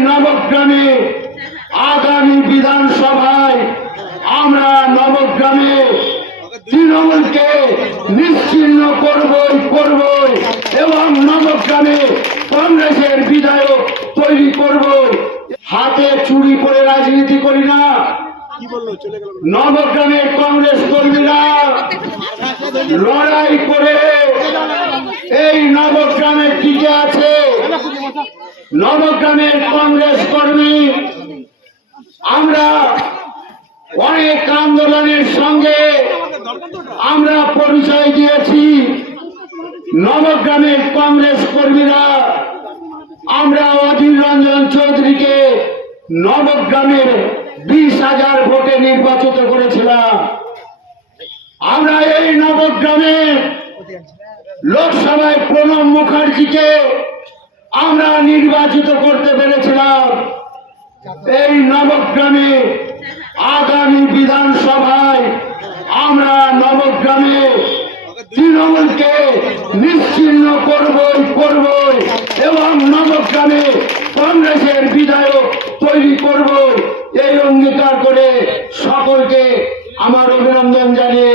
নবগ্রামে আগামী বিধানসভায় আমরা নবগ্রামে তৃণমূলকে নিশ্চিহ্ন করবই করবই এবং নবগ্রামে কংগ্রেসের বিধায়ক তৈরি করব হাতে চুরি করে রাজনীতি করি না। নবগ্রামের কংগ্রেস কর্মীরা লড়াই করে এই নবগ্রামে টিকে আছে নবগ্রামের কংগ্রেস কর্মী, আমরা অনেক আন্দোলনের সঙ্গে আমরা পরিচয় দিয়েছি। নবগ্রামের কংগ্রেস কর্মীরা, আমরা অধীর রঞ্জন চৌধুরীকে নবগ্রামের বিশ হাজার ভোটে নির্বাচিত করেছিলাম। আমরা এই নবগ্রামে লোকসভায় প্রণব মুখার্জিকে আমরা নির্বাচিত করতে পেরেছিলাম। এই নবগ্রামে আগামী বিধানসভায় আমরা নবগ্রামে তৃণমূলকে নিশ্চিহ্ন করবই করবই এবং নবগ্রামে কংগ্রেসের বিধায়ক তৈরি করব এই অঙ্গীকার করে সকলকে আমার অভিনন্দন জানিয়ে